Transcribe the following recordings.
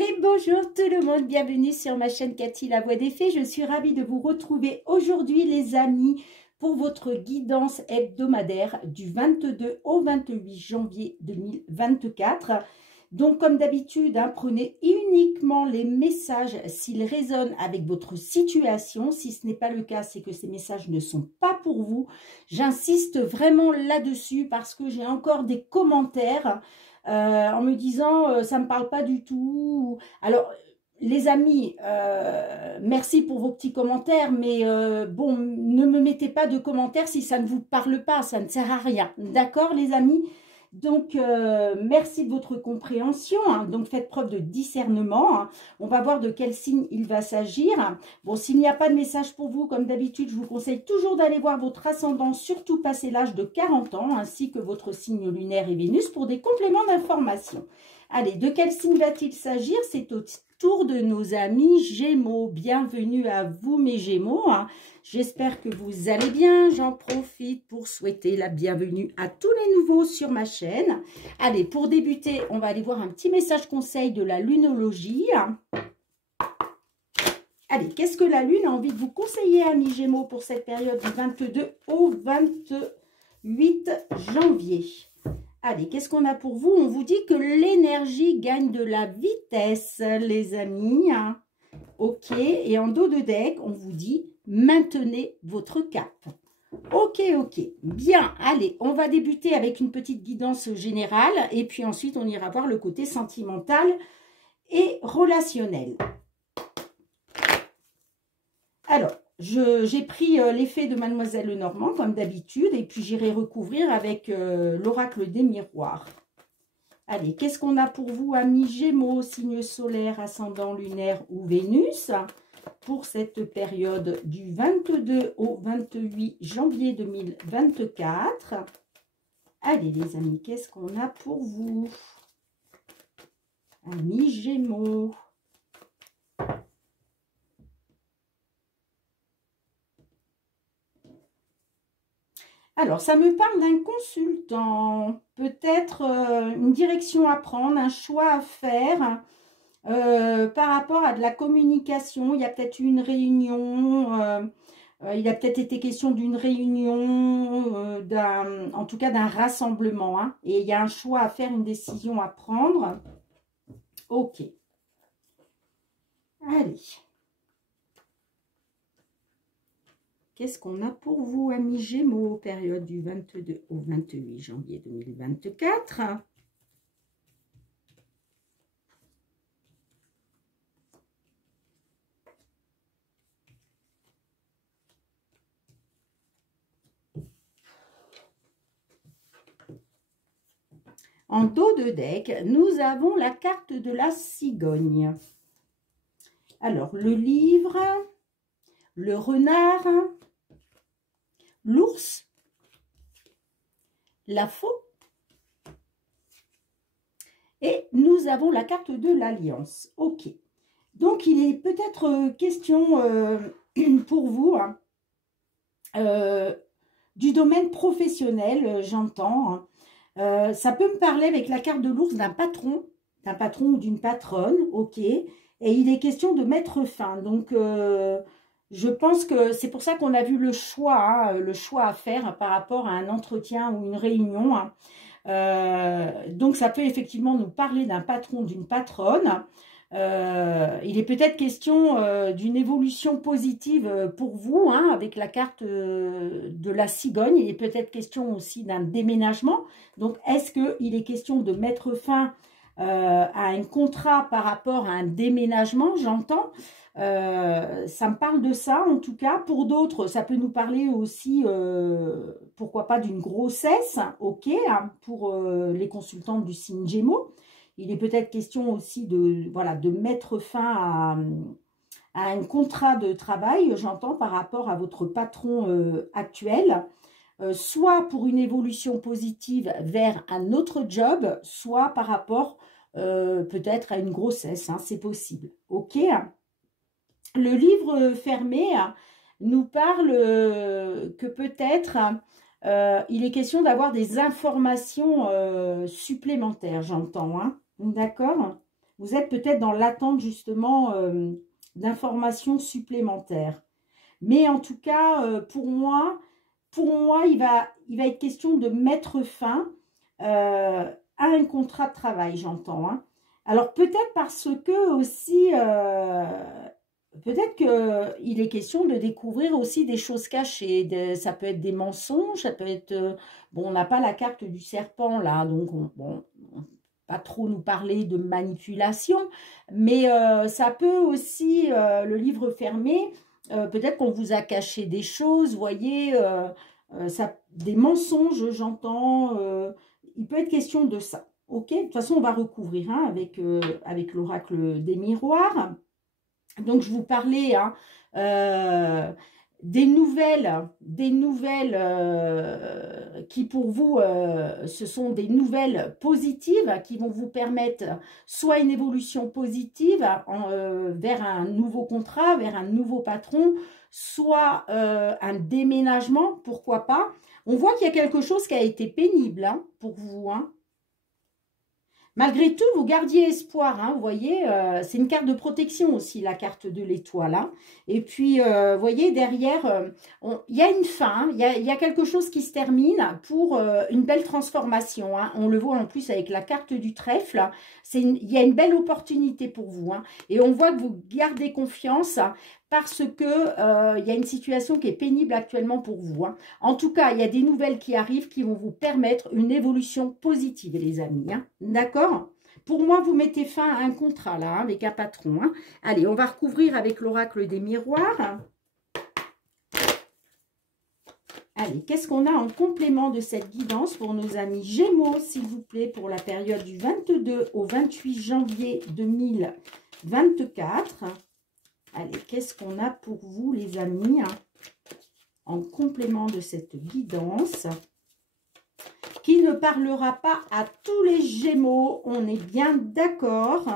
Et bonjour tout le monde, bienvenue sur ma chaîne Cathy la Voix des Fées. Je suis ravie de vous retrouver aujourd'hui les amis pour votre guidance hebdomadaire du 22 au 28 janvier 2024. Donc comme d'habitude, prenez uniquement les messages s'ils résonnent avec votre situation. Si ce n'est pas le cas, c'est que ces messages ne sont pas pour vous. J'insiste vraiment là-dessus parce que j'ai encore des commentaires en me disant ça ne me parle pas du tout. Alors les amis, merci pour vos petits commentaires, mais bon, ne me mettez pas de commentaires si ça ne vous parle pas, ça ne sert à rien. D'accord les amis? Donc, merci de votre compréhension. Donc, faites preuve de discernement. On va voir de quel signe il va s'agir. Bon, s'il n'y a pas de message pour vous, comme d'habitude, je vous conseille toujours d'aller voir votre ascendant, surtout passé l'âge de 40 ans, ainsi que votre signe lunaire et Vénus pour des compléments d'information. Allez, de quel signe va-t-il s'agir? C'est au tour de nos amis Gémeaux. Bienvenue à vous, mes Gémeaux. J'espère que vous allez bien. J'en profite pour souhaiter la bienvenue à tous les nouveaux sur ma chaîne. Allez, pour débuter, on va aller voir un petit message conseil de la lunologie. Allez, qu'est-ce que la Lune a envie de vous conseiller, amis Gémeaux, pour cette période du 22 au 28 janvier? Allez, qu'est-ce qu'on a pour vous? On vous dit que l'énergie gagne de la vitesse, les amis. Ok, et en dos de deck, on vous dit maintenez votre cap. Ok, ok. Bien, allez, on va débuter avec une petite guidance générale et puis ensuite on ira voir le côté sentimental et relationnel. Alors, j'ai pris l'effet de Mademoiselle Lenormand comme d'habitude et puis j'irai recouvrir avec l'oracle des miroirs. Allez, qu'est-ce qu'on a pour vous, amis Gémeaux, signe solaire, ascendant lunaire ou Vénus, pour cette période du 22 au 28 janvier 2024. Allez, les amis, qu'est-ce qu'on a pour vous, amis Gémeaux? Alors, ça me parle d'un consultant, peut-être une direction à prendre, un choix à faire par rapport à de la communication. Il y a peut-être eu une réunion, il a peut-être été question d'une réunion, en tout cas d'un rassemblement. Et il y a un choix à faire, une décision à prendre. Ok. Allez. Qu'est-ce qu'on a pour vous, amis Gémeaux, période du 22 au 28 janvier 2024? En dos de deck, nous avons la carte de la cigogne. Alors, le livre, le renard, l'ours, la faux, et nous avons la carte de l'alliance. Ok. Donc, il est peut-être question pour vous du domaine professionnel, j'entends. Ça peut me parler avec la carte de l'ours d'un patron ou d'une patronne, ok. Et il est question de mettre fin. Donc, je pense que c'est pour ça qu'on a vu le choix à faire par rapport à un entretien ou une réunion. Donc, ça peut effectivement nous parler d'un patron, d'une patronne. Il est peut-être question d'une évolution positive pour vous, avec la carte de la cigogne. Il est peut-être question aussi d'un déménagement. Donc, est-ce qu'il est question de mettre fin à un contrat par rapport à un déménagement, j'entends. Ça me parle de ça, en tout cas. Pour d'autres, ça peut nous parler aussi, pourquoi pas, d'une grossesse, ok, pour les consultants du signe Gémeaux. Il est peut-être question aussi de mettre fin à un contrat de travail, j'entends, par rapport à votre patron actuel. Soit pour une évolution positive vers un autre job, soit par rapport peut-être à une grossesse, c'est possible. Ok. Le livre fermé nous parle que peut-être il est question d'avoir des informations supplémentaires, j'entends. D'accord. Vous êtes peut-être dans l'attente justement d'informations supplémentaires. Mais en tout cas, pour moi, il va être question de mettre fin à un contrat de travail, j'entends. Hein. Alors peut-être parce que aussi, peut-être qu'il est question de découvrir aussi des choses cachées. Ça peut être des mensonges, ça peut être... bon, on n'a pas la carte du serpent là, donc bon, pas trop nous parler de manipulation, mais ça peut aussi, le livre fermé, peut-être qu'on vous a caché des choses, vous voyez, des mensonges, j'entends, il peut être question de ça. Ok, de toute façon, on va recouvrir hein, avec l'oracle des miroirs. Donc, je vous parlais hein, des nouvelles qui pour vous, ce sont des nouvelles positives qui vont vous permettre soit une évolution positive vers un nouveau contrat, vers un nouveau patron, soit un déménagement, pourquoi pas. On voit qu'il y a quelque chose qui a été pénible hein, pour vous, hein. Malgré tout, vous gardiez espoir, hein, vous voyez, c'est une carte de protection aussi, la carte de l'étoile. Hein. Et puis, vous voyez, derrière, il y a une fin, il y a quelque chose qui se termine pour une belle transformation. Hein. On le voit en plus avec la carte du trèfle, il y a une belle opportunité pour vous. Hein. Et on voit que vous gardez confiance parce que il y a une situation qui est pénible actuellement pour vous. Hein. En tout cas, il y a des nouvelles qui arrivent qui vont vous permettre une évolution positive, les amis. Hein. D'accord ? Pour moi, vous mettez fin à un contrat, là, hein, avec un patron. Hein. Allez, on va recouvrir avec l'oracle des miroirs. Allez, qu'est-ce qu'on a en complément de cette guidance pour nos amis Gémeaux, s'il vous plaît, pour la période du 22 au 28 janvier 2024 ? Allez, qu'est-ce qu'on a pour vous, les amis, hein, en complément de cette guidance qui ne parlera pas à tous les Gémeaux, on est bien d'accord.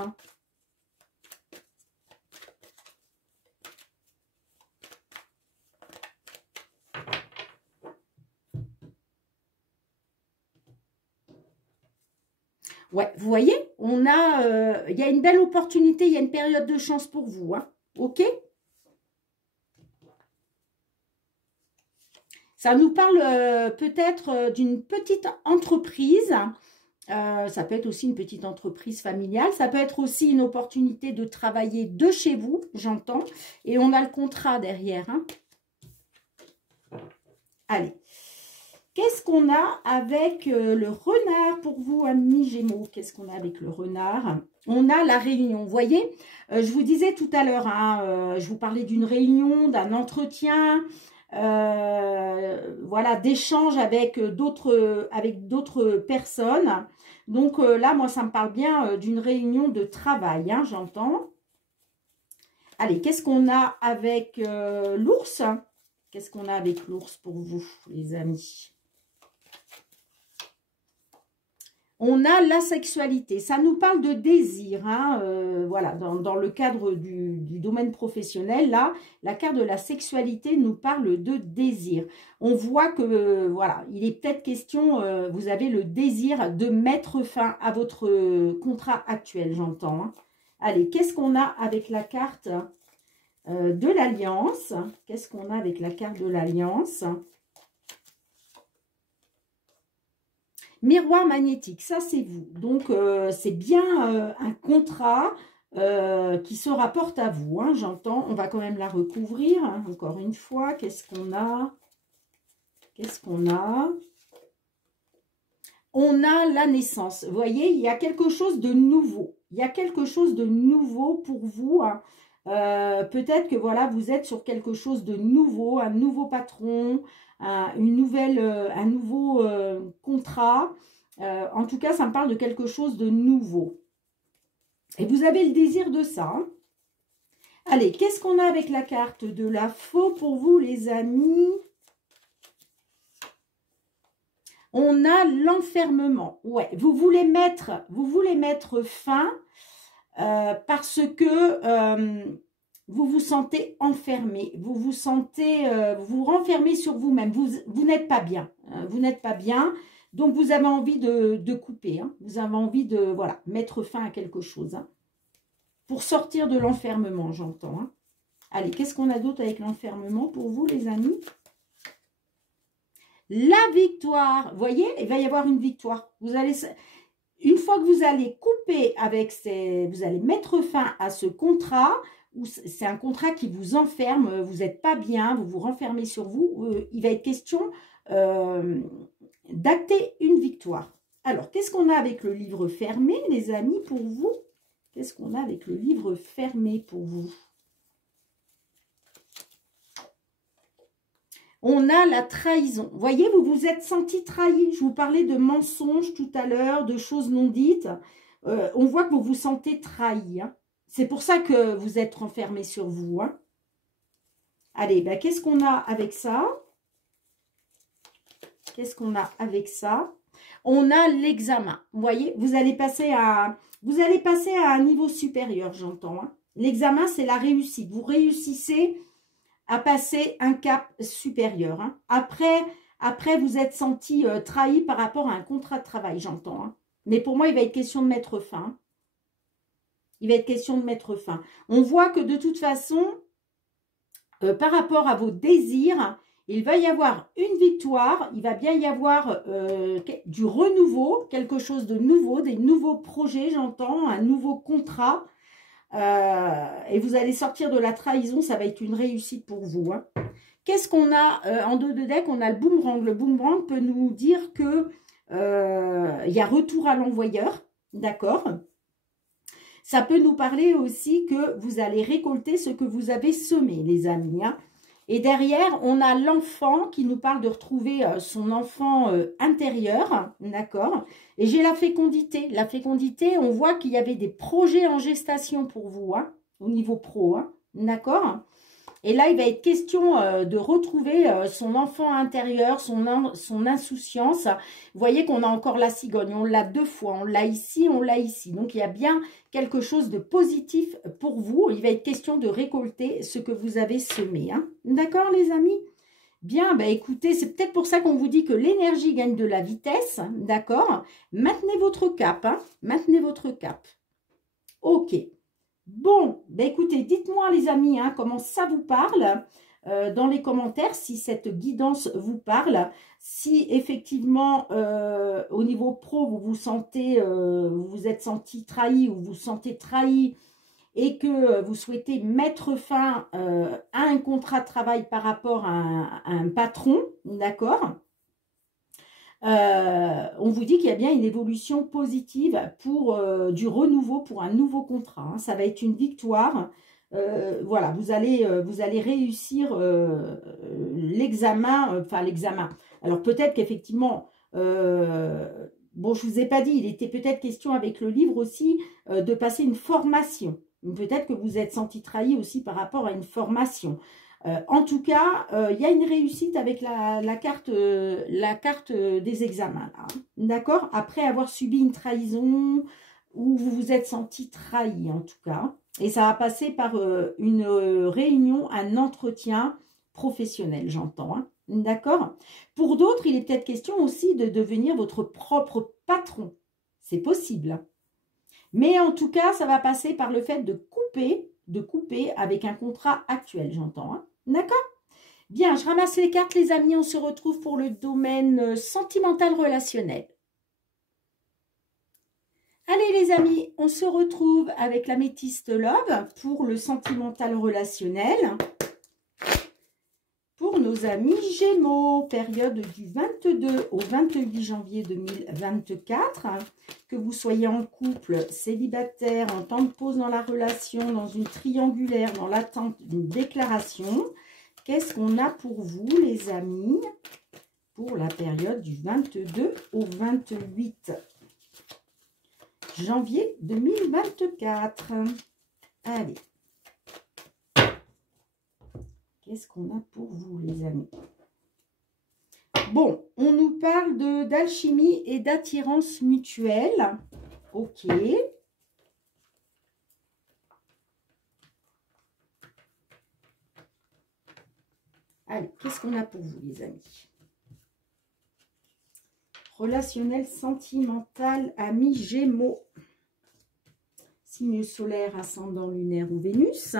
Ouais, vous voyez, on a, il y a une belle opportunité, il y a une période de chance pour vous, hein, ok ? Ça nous parle peut-être d'une petite entreprise. Ça peut être aussi une petite entreprise familiale. Ça peut être aussi une opportunité de travailler de chez vous, j'entends. Et on a le contrat derrière. Hein. Allez. Qu'est-ce qu'on a avec le renard pour vous, amis Gémeaux? Qu'est-ce qu'on a avec le renard? On a la réunion. Vous voyez, je vous disais tout à l'heure, hein, je vous parlais d'une réunion, d'un entretien, voilà, d'échanges avec d'autres personnes. Donc là, moi, ça me parle bien d'une réunion de travail, hein, j'entends. Allez, qu'est-ce qu'on a avec l'ours? Qu'est-ce qu'on a avec l'ours pour vous, les amis? On a la sexualité, ça nous parle de désir, hein, voilà, dans le cadre du domaine professionnel, là, la carte de la sexualité nous parle de désir. On voit que, voilà, il est peut-être question, vous avez le désir de mettre fin à votre contrat actuel, j'entends. Hein. Allez, qu'est-ce qu'on a avec la carte de l'Alliance? Qu'est-ce qu'on a avec la carte de l'Alliance? Miroir magnétique, ça c'est vous. Donc, c'est bien un contrat qui se rapporte à vous. Hein, j'entends, on va quand même la recouvrir. Hein, encore une fois, qu'est-ce qu'on a? Qu'est-ce qu'on a? On a la naissance. Vous voyez, il y a quelque chose de nouveau. Il y a quelque chose de nouveau pour vous. Hein. Peut-être que voilà, vous êtes sur quelque chose de nouveau, un nouveau patron, un nouveau contrat. En tout cas, ça me parle de quelque chose de nouveau. Et vous avez le désir de ça. Hein. Allez, qu'est-ce qu'on a avec la carte de la faux pour vous, les amis? On a l'enfermement. Ouais, vous voulez mettre fin parce que vous vous sentez enfermé, vous vous sentez, vous vous renfermez sur vous-même, vous n'êtes pas bien, vous n'êtes pas bien, donc vous avez envie de couper, hein, vous avez envie de, voilà, mettre fin à quelque chose. Hein. pour sortir de l'enfermement, j'entends. Hein. Allez, qu'est-ce qu'on a d'autre avec l'enfermement pour vous, les amis? La victoire. Vous voyez, il va y avoir une victoire. Vous allez, une fois que vous allez couper avec vous allez mettre fin à ce contrat, ou c'est un contrat qui vous enferme, vous n'êtes pas bien, vous vous renfermez sur vous, il va être question d'acter une victoire. Alors, qu'est-ce qu'on a avec le livre fermé, les amis, pour vous? Qu'est-ce qu'on a avec le livre fermé pour vous? On a la trahison. Vous voyez, vous vous êtes senti trahi. Je vous parlais de mensonges tout à l'heure, de choses non dites. On voit que vous vous sentez trahi. Hein. C'est pour ça que vous êtes renfermé sur vous. Hein. Allez, ben, qu'est-ce qu'on a avec ça? Qu'est-ce qu'on a avec ça? On a l'examen. Vous voyez, vous allez passer à un niveau supérieur, j'entends. Hein. L'examen, c'est la réussite. Vous réussissez à passer un cap supérieur. Hein. Après, vous êtes senti trahi par rapport à un contrat de travail, j'entends. Hein. Mais pour moi, il va être question de mettre fin. Il va être question de mettre fin. On voit que de toute façon, par rapport à vos désirs, il va y avoir une victoire. Il va bien y avoir du renouveau, quelque chose de nouveau, des nouveaux projets, j'entends, un nouveau contrat. Et vous allez sortir de la trahison, ça va être une réussite pour vous. Hein. Qu'est-ce qu'on a en dos de deck? On a le boomerang. Le boomerang peut nous dire que il y a retour à l'envoyeur, d'accord? Ça peut nous parler aussi que vous allez récolter ce que vous avez semé, les amis. Hein. Et derrière, on a l'enfant qui nous parle de retrouver son enfant intérieur, d'accord? Et j'ai la fécondité. La fécondité, on voit qu'il y avait des projets en gestation pour vous, hein, au niveau pro, hein, d'accord? Et là, il va être question de retrouver son enfant intérieur, son insouciance. Vous voyez qu'on a encore la cigogne, on l'a 2 fois, on l'a ici, on l'a ici. Donc, il y a bien quelque chose de positif pour vous. Il va être question de récolter ce que vous avez semé. Hein. D'accord, les amis? Bien, bah écoutez, c'est peut-être pour ça qu'on vous dit que l'énergie gagne de la vitesse. D'accord? Maintenez votre cap. Hein. Maintenez votre cap. Ok. Bon, ben écoutez, dites-moi les amis, hein, comment ça vous parle dans les commentaires, si cette guidance vous parle, si effectivement au niveau pro vous vous sentez, vous vous êtes senti trahi ou vous sentez trahi et que vous souhaitez mettre fin à un contrat de travail par rapport à un patron, d'accord ? On vous dit qu'il y a bien une évolution positive pour du renouveau, pour un nouveau contrat. Hein. Ça va être une victoire. Voilà, vous allez réussir l'examen, enfin l'examen. Alors peut-être qu'effectivement, bon, je ne vous ai pas dit, il était peut-être question avec le livre aussi de passer une formation. Peut-être que vous êtes senti trahi aussi par rapport à une formation. En tout cas, il y a une réussite avec la carte des examens. Hein. D'accord? Après avoir subi une trahison ou vous vous êtes senti trahi en tout cas. Et ça va passer par une réunion, un entretien professionnel, j'entends. Hein. D'accord? Pour d'autres, il est peut-être question aussi de devenir votre propre patron. C'est possible. Mais en tout cas, ça va passer par le fait de couper avec un contrat actuel, j'entends. Hein. D'accord? Bien, je ramasse les cartes, les amis. On se retrouve pour le domaine sentimental relationnel. Allez, les amis, on se retrouve avec l'améthyste Love pour le sentimental relationnel. Pour nos amis Gémeaux, période du 22 au 28 janvier 2024. Que vous soyez en couple, célibataire, en temps de pause dans la relation, dans une triangulaire, dans l'attente d'une déclaration. Qu'est-ce qu'on a pour vous, les amis, pour la période du 22 au 28 janvier 2024? Allez. Qu'est-ce qu'on a pour vous, les amis? Bon, on nous parle d'alchimie et d'attirance mutuelle. Ok. Allez, qu'est-ce qu'on a pour vous, les amis? Relationnel, sentimental, ami Gémeaux. signe solaire, ascendant lunaire ou Vénus.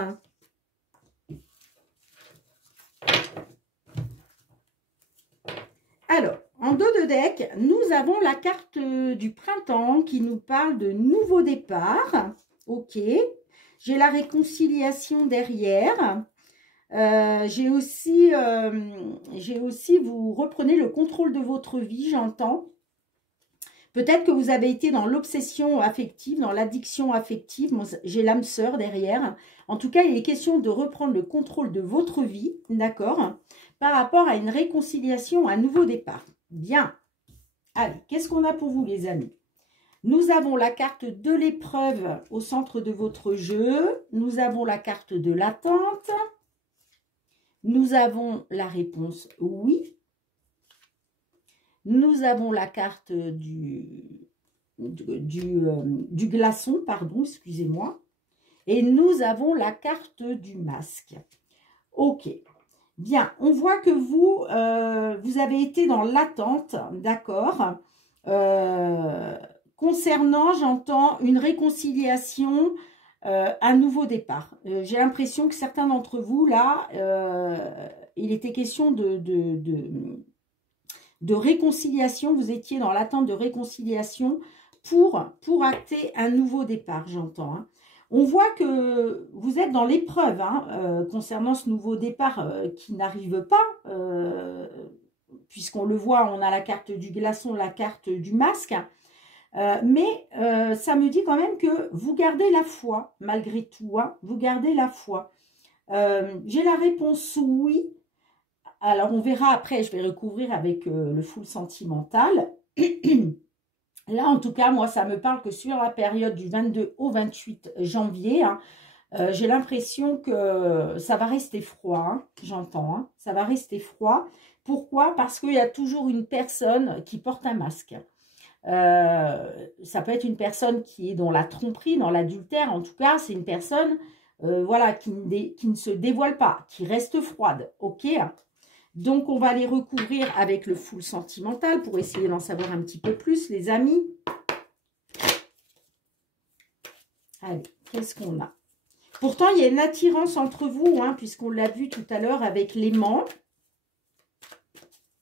Alors, en dos de deck, nous avons la carte du printemps qui nous parle de nouveau départ. Ok. J'ai la réconciliation derrière. J'ai aussi, vous reprenez le contrôle de votre vie, j'entends. Peut-être que vous avez été dans l'obsession affective, dans l'addiction affective. J'ai l'âme sœur derrière. En tout cas, il est question de reprendre le contrôle de votre vie, d'accord, par rapport à une réconciliation, un nouveau départ. Bien. Allez, qu'est-ce qu'on a pour vous, les amis? Nous avons la carte de l'épreuve au centre de votre jeu. Nous avons la carte de l'attente. Nous avons la réponse oui. Nous avons la carte du glaçon, pardon, excusez-moi. Et nous avons la carte du masque. Ok. Bien, on voit que vous, vous avez été dans l'attente, d'accord. Concernant, j'entends, une réconciliation, un nouveau départ. J'ai l'impression que certains d'entre vous, là, il était question de réconciliation. Vous étiez dans l'attente de réconciliation pour acter un nouveau départ, j'entends. Hein. On voit que vous êtes dans l'épreuve concernant ce nouveau départ qui n'arrive pas, puisqu'on le voit, on a la carte du glaçon, la carte du masque. Mais ça me dit quand même que vous gardez la foi, malgré tout. Hein, vous gardez la foi. J'ai la réponse oui. Alors, on verra après, je vais recouvrir avec le full sentimental. Là, en tout cas, moi, ça me parle que sur la période du 22 au 28 janvier, hein, j'ai l'impression que ça va rester froid, hein, j'entends. Hein, ça va rester froid. Pourquoi? Parce qu'il y a toujours une personne qui porte un masque. Ça peut être une personne qui est dans la tromperie, dans l'adultère. En tout cas, c'est une personne voilà, qui ne se dévoile pas, qui reste froide. Ok. Donc, on va les recouvrir avec le full sentimental pour essayer d'en savoir un petit peu plus, les amis. Allez, qu'est-ce qu'on a? Pourtant, il y a une attirance entre vous, hein, puisqu'on l'a vu tout à l'heure avec l'aimant.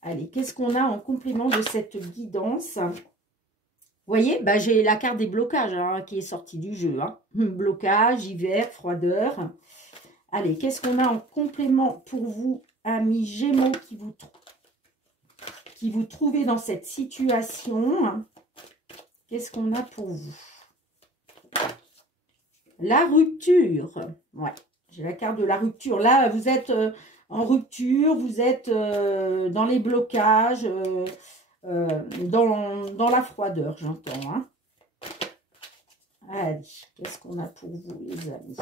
Allez, qu'est-ce qu'on a en complément de cette guidance? Vous voyez, bah, j'ai la carte des blocages hein, qui est sortie du jeu. Hein. Blocage, hiver, froideur. Allez, qu'est-ce qu'on a en complément pour vous, amis Gémeaux, qui vous trouvez dans cette situation? Qu'est-ce qu'on a pour vous? La rupture. Ouais, j'ai la carte de la rupture. Là, vous êtes en rupture, vous êtes dans les blocages, dans la froideur, j'entends. Hein. Allez, qu'est-ce qu'on a pour vous, les amis?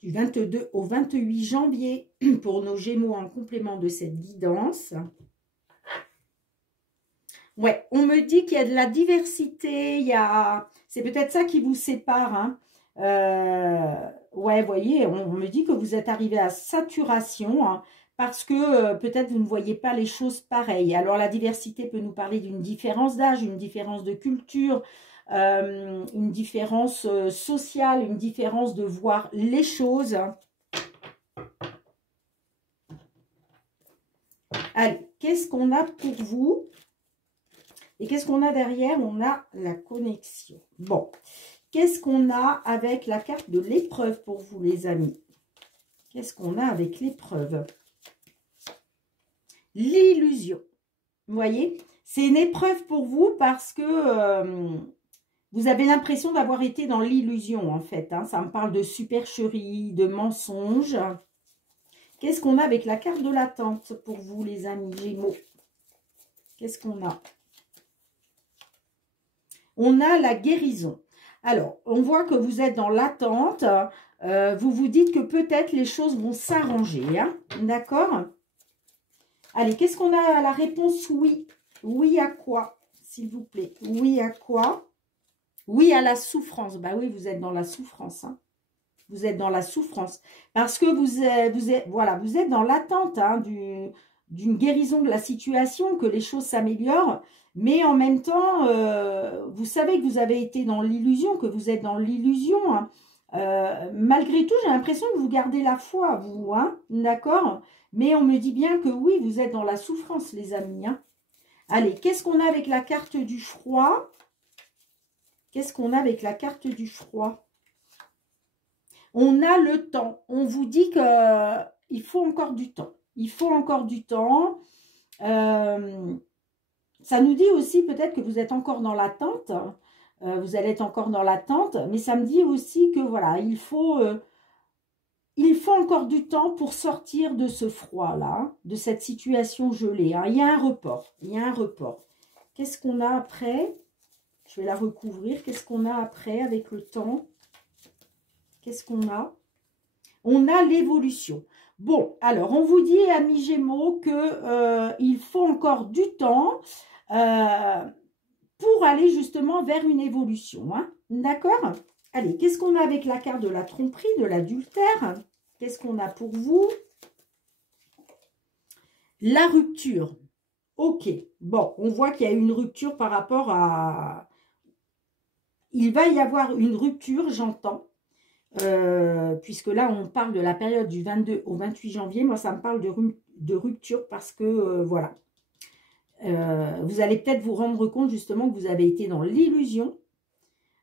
Du 22 au 28 janvier pour nos Gémeaux en complément de cette guidance. Ouais, on me dit qu'il y a de la diversité, c'est peut-être ça qui vous sépare. Hein. Ouais, vous voyez, on me dit que vous êtes arrivé à saturation hein, parce que peut-être vous ne voyez pas les choses pareilles. Alors la diversité peut nous parler d'une différence d'âge, une différence de culture, une différence sociale, une différence de voir les choses. Allez, qu'est-ce qu'on a pour vous? Et qu'est-ce qu'on a derrière? On a la connexion. Bon, qu'est-ce qu'on a avec la carte de l'épreuve pour vous, les amis? Qu'est-ce qu'on a avec l'épreuve? L'illusion. Vous voyez? C'est une épreuve pour vous parce que vous avez l'impression d'avoir été dans l'illusion, en fait. Hein. Ça me parle de supercherie, de mensonges. Qu'est-ce qu'on a avec la carte de l'attente pour vous, les amis Gémeaux? Qu'est-ce qu'on a? On a la guérison. Alors, on voit que vous êtes dans l'attente. Vous vous dites que peut-être les choses vont s'arranger. Hein. D'accord? Allez, qu'est-ce qu'on a? La réponse oui. Oui à quoi, s'il vous plaît? Oui à quoi? Oui à la souffrance. Bah oui, vous êtes dans la souffrance. Hein. Vous êtes dans la souffrance. Parce que vous êtes dans l'attente hein, d'une guérison de la situation, que les choses s'améliorent. Mais en même temps, vous savez que vous avez été dans l'illusion, que vous êtes dans l'illusion. Hein. Malgré tout, j'ai l'impression que vous gardez la foi, vous, hein, d'accord? Mais on me dit bien que oui, vous êtes dans la souffrance, les amis. Hein. Allez, qu'est-ce qu'on a avec la carte du froid? Qu'est-ce qu'on a avec la carte du froid? On a le temps. On vous dit qu'il faut encore du temps. Il faut encore du temps. Ça nous dit aussi peut-être que vous êtes encore dans l'attente. Vous allez être encore dans l'attente. Mais ça me dit aussi que voilà, il faut encore du temps pour sortir de ce froid-là, de cette situation gelée. Hein. Il y a un report. Il y a un report. Qu'est-ce qu'on a après? Je vais la recouvrir. Qu'est-ce qu'on a après avec le temps? Qu'est-ce qu'on a? On a l'évolution. Bon, alors, on vous dit, amis Gémeaux, qu'il faut encore du temps pour aller justement vers une évolution. Hein. D'accord? Allez, qu'est-ce qu'on a avec la carte de la tromperie, de l'adultère? Qu'est-ce qu'on a pour vous? La rupture. Ok. Bon, on voit qu'il y a une rupture par rapport à... Il va y avoir une rupture, j'entends. Puisque là, on parle de la période du 22 au 28 janvier. Moi, ça me parle de rupture parce que, voilà. Vous allez peut-être vous rendre compte justement que vous avez été dans l'illusion.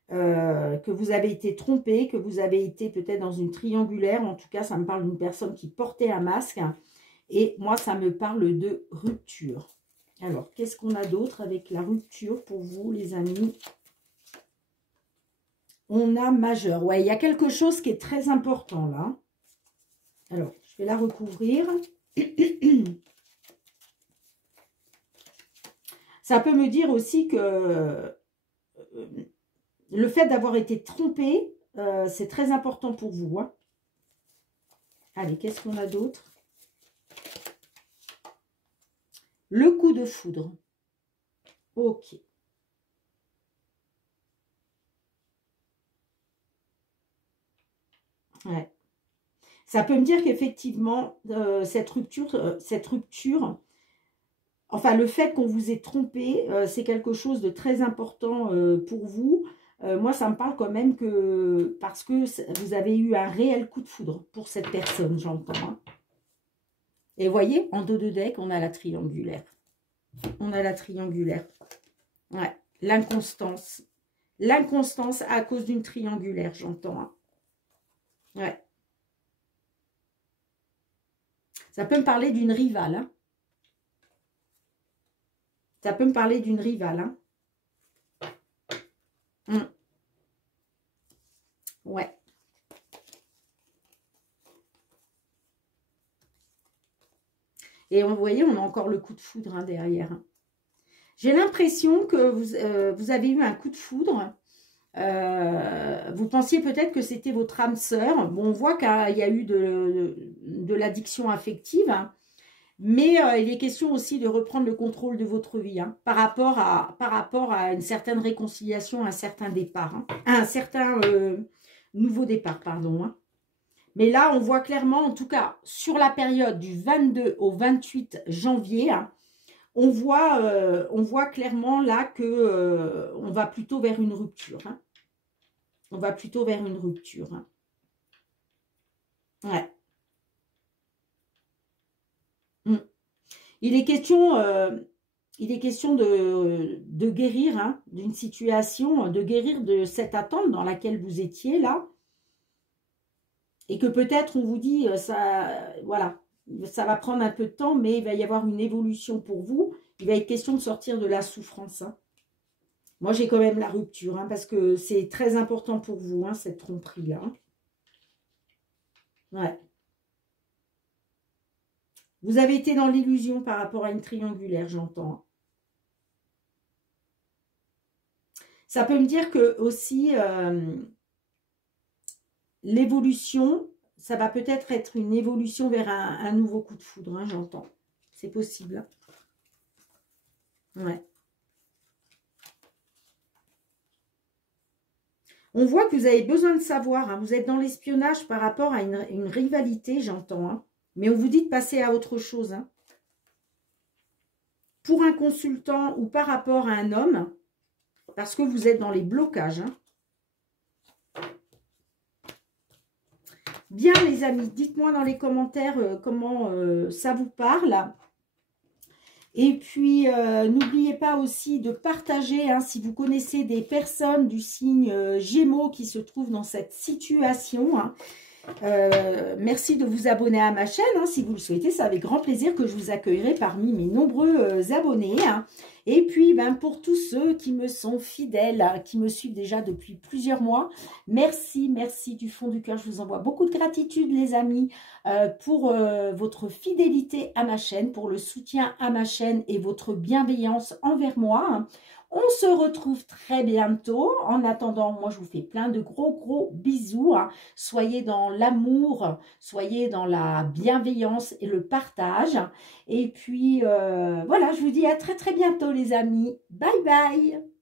Que vous avez été trompé, que vous avez été peut-être dans une triangulaire. En tout cas, ça me parle d'une personne qui portait un masque. Et moi, ça me parle de rupture. Alors, qu'est-ce qu'on a d'autre avec la rupture pour vous, les amis? On a majeur. Ouais, il y a quelque chose qui est très important là. Alors, je vais la recouvrir. Ça peut me dire aussi que... le fait d'avoir été trompé, c'est très important pour vous. Hein. Allez, qu'est-ce qu'on a d'autre? Le coup de foudre. Ok. Ouais. Ça peut me dire qu'effectivement, cette rupture, enfin le fait qu'on vous ait trompé, c'est quelque chose de très important pour vous. Moi, ça me parle quand même que parce que vous avez eu un réel coup de foudre pour cette personne, j'entends. Hein. Et vous voyez, en dos de deck, on a la triangulaire. On a la triangulaire. Ouais, l'inconstance. L'inconstance à cause d'une triangulaire, j'entends. Hein. Ouais. Ça peut me parler d'une rivale. Hein. Ça peut me parler d'une rivale. Hein. Ouais. Et vous voyez, on a encore le coup de foudre hein, derrière. J'ai l'impression que vous avez eu un coup de foudre. Vous pensiez peut-être que c'était votre âme sœur. Bon, on voit qu'il y a eu de l'addiction affective. Hein, mais il est question aussi de reprendre le contrôle de votre vie. Hein, par rapport à une certaine réconciliation, un certain départ. Hein, un certain nouveau départ, pardon. Hein. Mais là, on voit clairement, en tout cas, sur la période du 22 au 28 janvier, hein, on voit clairement là que on va plutôt vers une rupture. Hein. On va plutôt vers une rupture. Hein. Ouais. Il est question de guérir hein, d'une situation, de guérir de cette attente dans laquelle vous étiez là. Et que peut-être on vous dit, ça, voilà, ça va prendre un peu de temps, mais il va y avoir une évolution pour vous. Il va être question de sortir de la souffrance. Hein. Moi, j'ai quand même la rupture, hein, parce que c'est très important pour vous, hein, cette tromperie-là. Ouais. Vous avez été dans l'illusion par rapport à une triangulaire, j'entends. Ça peut me dire que aussi... l'évolution, ça va peut-être être une évolution vers un nouveau coup de foudre, hein, j'entends. C'est possible. Ouais. On voit que vous avez besoin de savoir. Hein, vous êtes dans l'espionnage par rapport à une rivalité, j'entends. Hein, mais on vous dit de passer à autre chose. Hein. pour un consultant ou par rapport à un homme, parce que vous êtes dans les blocages. Hein. Bien les amis, dites-moi dans les commentaires comment ça vous parle. Et puis, n'oubliez pas aussi de partager, hein, si vous connaissez des personnes du signe Gémeaux qui se trouvent dans cette situation. Hein. Merci de vous abonner à ma chaîne, hein, si vous le souhaitez. C'est avec grand plaisir que je vous accueillerai parmi mes nombreux abonnés. Hein. Et puis, ben, pour tous ceux qui me sont fidèles, hein, qui me suivent déjà depuis plusieurs mois, merci, merci du fond du cœur. Je vous envoie beaucoup de gratitude, les amis, pour votre fidélité à ma chaîne, pour le soutien à ma chaîne et votre bienveillance envers moi. Hein. On se retrouve très bientôt. En attendant, moi, je vous fais plein de gros bisous. Hein. Soyez dans l'amour, soyez dans la bienveillance et le partage. Et puis, voilà, je vous dis à très bientôt, les amis. Bye bye.